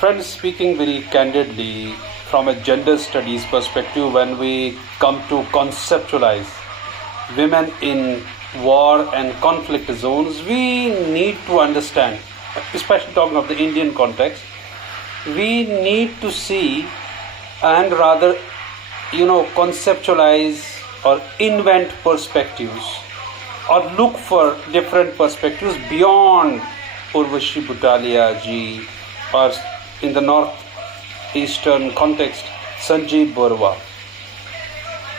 Friends, speaking very candidly from a gender studies perspective, when we come to conceptualize women in war and conflict zones, we need to understand, especially talking of the Indian context, we need to see and rather, conceptualize or invent perspectives or look for different perspectives beyond Urvashi Butalia ji or in the northeastern context Sanjeev Barua,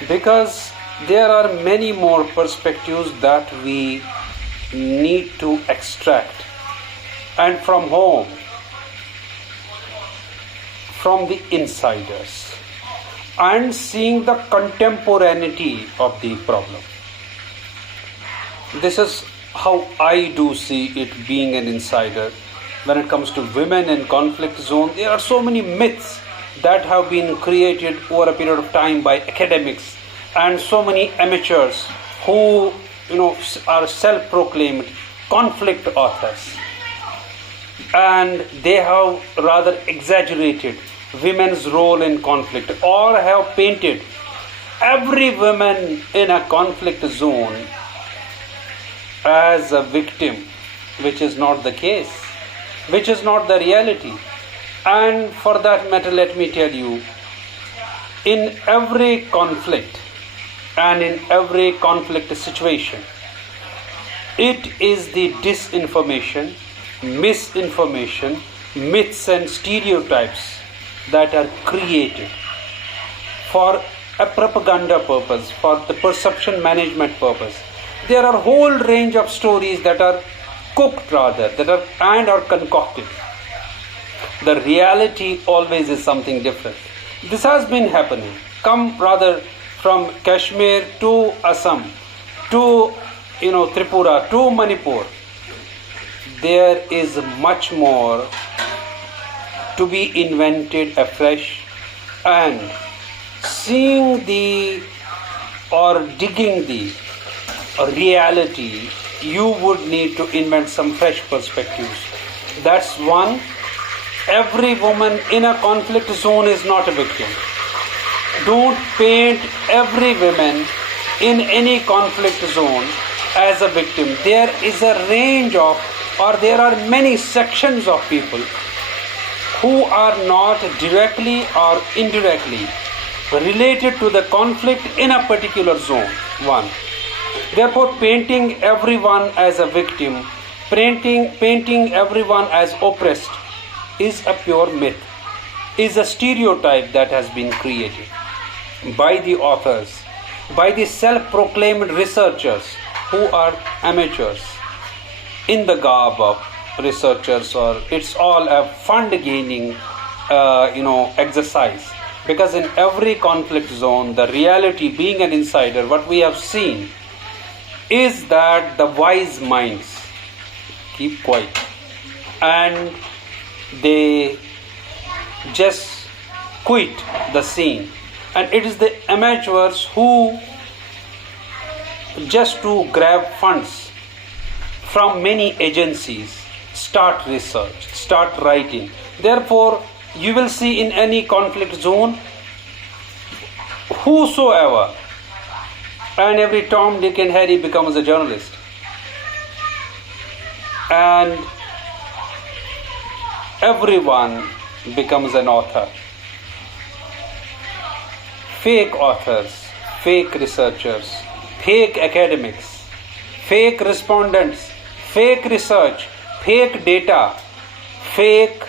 because there are many more perspectives that we need to extract, and from home, from the insiders, and seeing the contemporaneity of the problem. This is how I do see it, being an insider. When it comes to women in conflict zone, there are so many myths that have been created over a period of time by academics and so many amateurs who are self-proclaimed conflict authors, and they have rather exaggerated women's role in conflict, or have painted every woman in a conflict zone as a victim, which is not the case, which is not the reality. And for that matter, let me tell you, in every conflict and in every conflict situation, it is the disinformation, misinformation, myths and stereotypes that are created for a propaganda purpose, for the perception management purpose. There are a whole range of stories that are cooked and are concocted. The reality always is something different. This has been happening. Come rather from Kashmir to Assam to Tripura to Manipur. There is much more to be invented afresh, and seeing digging the reality, you would need to invent some fresh perspectives. That's one. Every woman in a conflict zone is not a victim. Don't paint every woman in any conflict zone as a victim. There is a range of, or there are many sections of people who are not directly or indirectly related to the conflict in a particular zone. One. Therefore, painting everyone as a victim, painting everyone as oppressed is a pure myth, is a stereotype that has been created by the authors, by the self-proclaimed researchers who are amateurs in the garb of researchers, or it's all a fund-gaining exercise. Because in every conflict zone, the reality, being an insider, what we have seen is that the wise minds keep quiet and they just quit the scene, and it is the amateurs who, just to grab funds from many agencies, start research, start writing. Therefore, you will see in any conflict zone, whosoever and every Tom, Dick and Harry becomes a journalist, and everyone becomes an author. Fake authors, fake researchers, fake academics, fake respondents, fake research, fake data, fake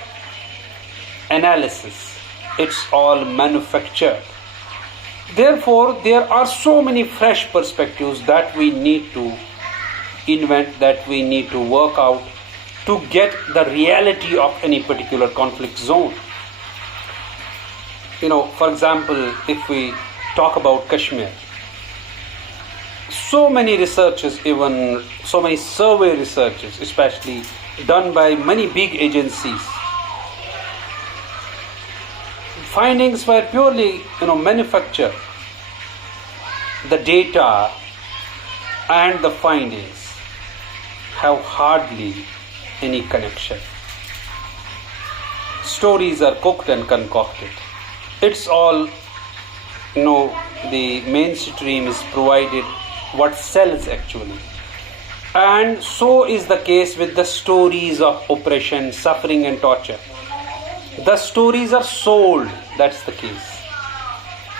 analysis. It's all manufactured. Therefore, there are so many fresh perspectives that we need to invent, that we need to work out to get the reality of any particular conflict zone. For example, if we talk about Kashmir, so many researches, even so many survey researches, especially done by many big agencies, findings were purely manufactured. The data and the findings have hardly any connection. stories are cooked and concocted. It's all, the mainstream is provided what sells actually. And so is the case with the stories of oppression, suffering and torture. The stories are sold, that's the case.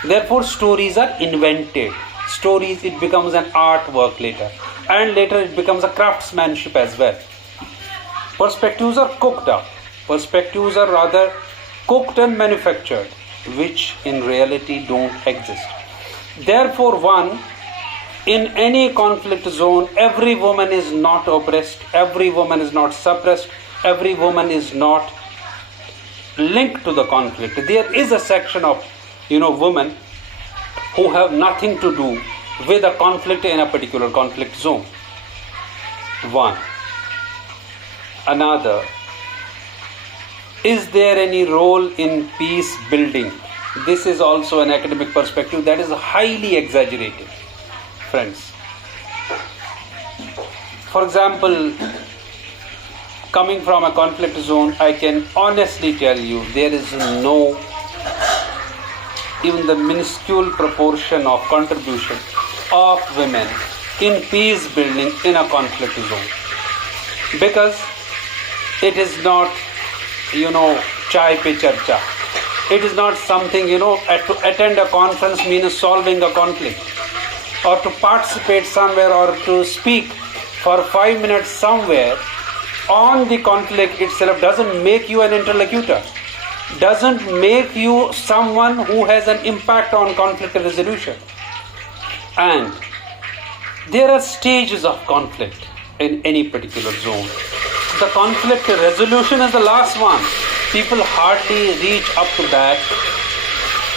Therefore, stories are invented. Stories, it becomes an artwork later. And later it becomes a craftsmanship as well. Perspectives are cooked up. Perspectives are rather cooked and manufactured, which in reality don't exist. Therefore, in any conflict zone, every woman is not oppressed, every woman is not suppressed, every woman is not linked to the conflict. There is a section of, women who have nothing to do with a conflict in a particular conflict zone. One. Another, is there any role in peace building? This is also an academic perspective that is highly exaggerated, friends. For example, coming from a conflict zone, I can honestly tell you there is no even the minuscule proportion of contribution of women in peace building in a conflict zone, because it is not chai pe charcha. It is not something to attend a conference means solving a conflict, or to participate somewhere, or to speak for 5 minutes somewhere on the conflict itself doesn't make you an interlocutor, doesn't make you someone who has an impact on conflict resolution. And there are stages of conflict in any particular zone. The conflict resolution is the last one. People hardly reach up to that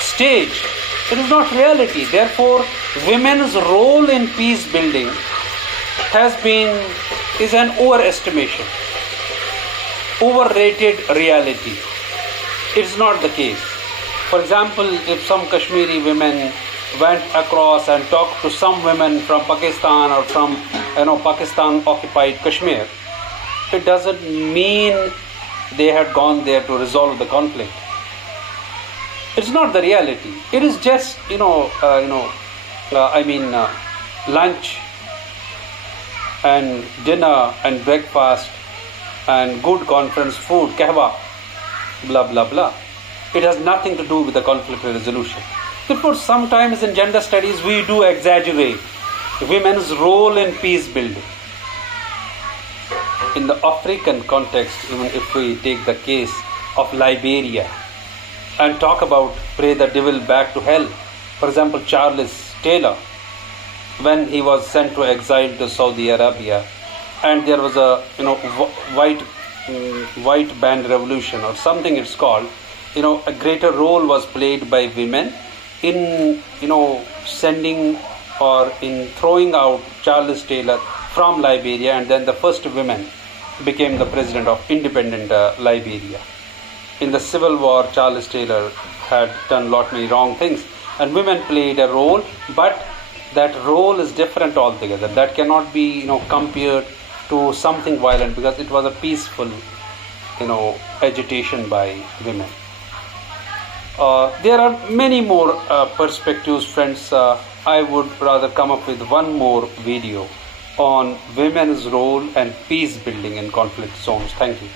stage. It is not reality. Therefore, women's role in peace building is an overestimation, overrated reality. It's not the case. For example, if some Kashmiri women went across and talked to some women from Pakistan or from Pakistan occupied Kashmir, it doesn't mean they had gone there to resolve the conflict. It's not the reality. It is just lunch and dinner and breakfast and good conference food, kahwa, blah blah blah. It has nothing to do with the conflict resolution. Therefore, sometimes in gender studies we do exaggerate women's role in peace building. In the African context, even if we take the case of Liberia and talk about pray the devil back to hell, for example, Charles Taylor, when he was sent to exile to Saudi Arabia, and there was a white band revolution or something it's called, a greater role was played by women in sending or in throwing out Charles Taylor from Liberia, and then the first women became the president of independent Liberia. In the civil war, Charles Taylor had done many wrong things, and women played a role, but that role is different altogether. That cannot be compared to something violent, because it was a peaceful agitation by women. There are many more perspectives, friends. I would rather come up with one more video on women's role and peace building in conflict zones. Thank you.